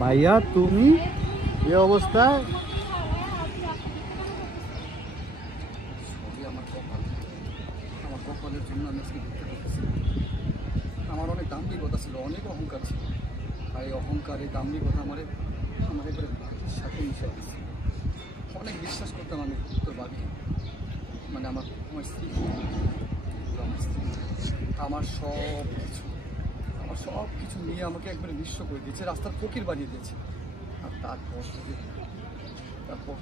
ভাইয়া তুমি এই অবস্থায় আমার কপালের জন্য আমি আজকে ভিক্ষা করতেছি। আমার অনেক দাম্ভিকতা ছিল, অনেক অহংকার ছিল, আর এই অহংকার এই দাম্ভিকতা আমার এবারে বাকির সাথে মিশে গেছে। অনেক বিশ্বাস করতাম আমি তোর বাড়ি, মানে আমার স্ত্রী, আমার সব কিছু নিয়ে আমাকে একবারে নিঃস্ব করে দিয়েছে, রাস্তার ফকির বানিয়ে দিয়েছে। আর তারপর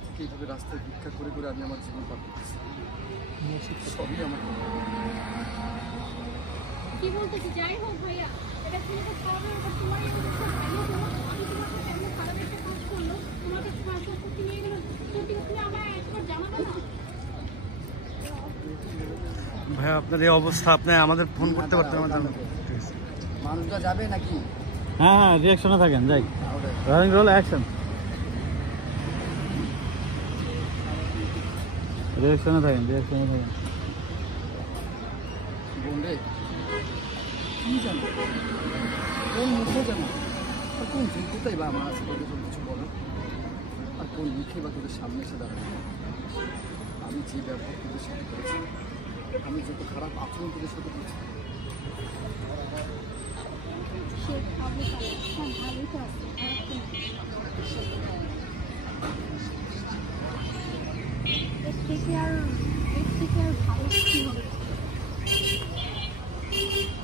থেকে এইভাবে রাস্তায় ভিক্ষা করে করে আমি আমার জীবন পার করতেছি। সবই আমার কি বলতেছি, যাই হোক ভাইয়া, এটা ছিল তো খারাপ, এটা তোমার এটা তো ভালো হলো। আমি তোমাকে কেমন খারাপ একটা কাজ করলো, তোমাকে তোমার সম্পত্তি নিয়ে গেল, যদি তুমি আমার একবার জানাবে না। ভাই আপনার এই অবস্থা, আপনি আমাদের ফোন করতে পারতেন আমাদের। মানুষটা যাবে নাকি? হ্যাঁ হ্যাঁ, রিয়াকশনে থাকেন। যাই রোলিং রোল অ্যাকশন। রিয়াকশনে থাকেন। বোনরে কি জানো, কোন মুখে জানো, আর কোন যোগ্যতাই বা আমার আছে তোদের কিছু বলো, আর কোন মুখে বা তোদের সামনে এসে দাঁড়াবে। আমি যে ব্যবহার তোদের সাথে করেছি, আমি যত খারাপ আচরণ তোদের সাথে করেছি,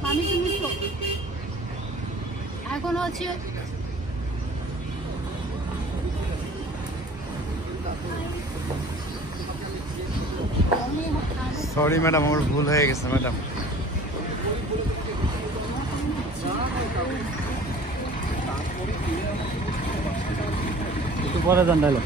আমি তুমি তো এখন হচ্ছে সরি ম্যাডাম, আমার ভুল হয়ে গেছে ম্যাডাম। একটু পরে যান ডায়লগ।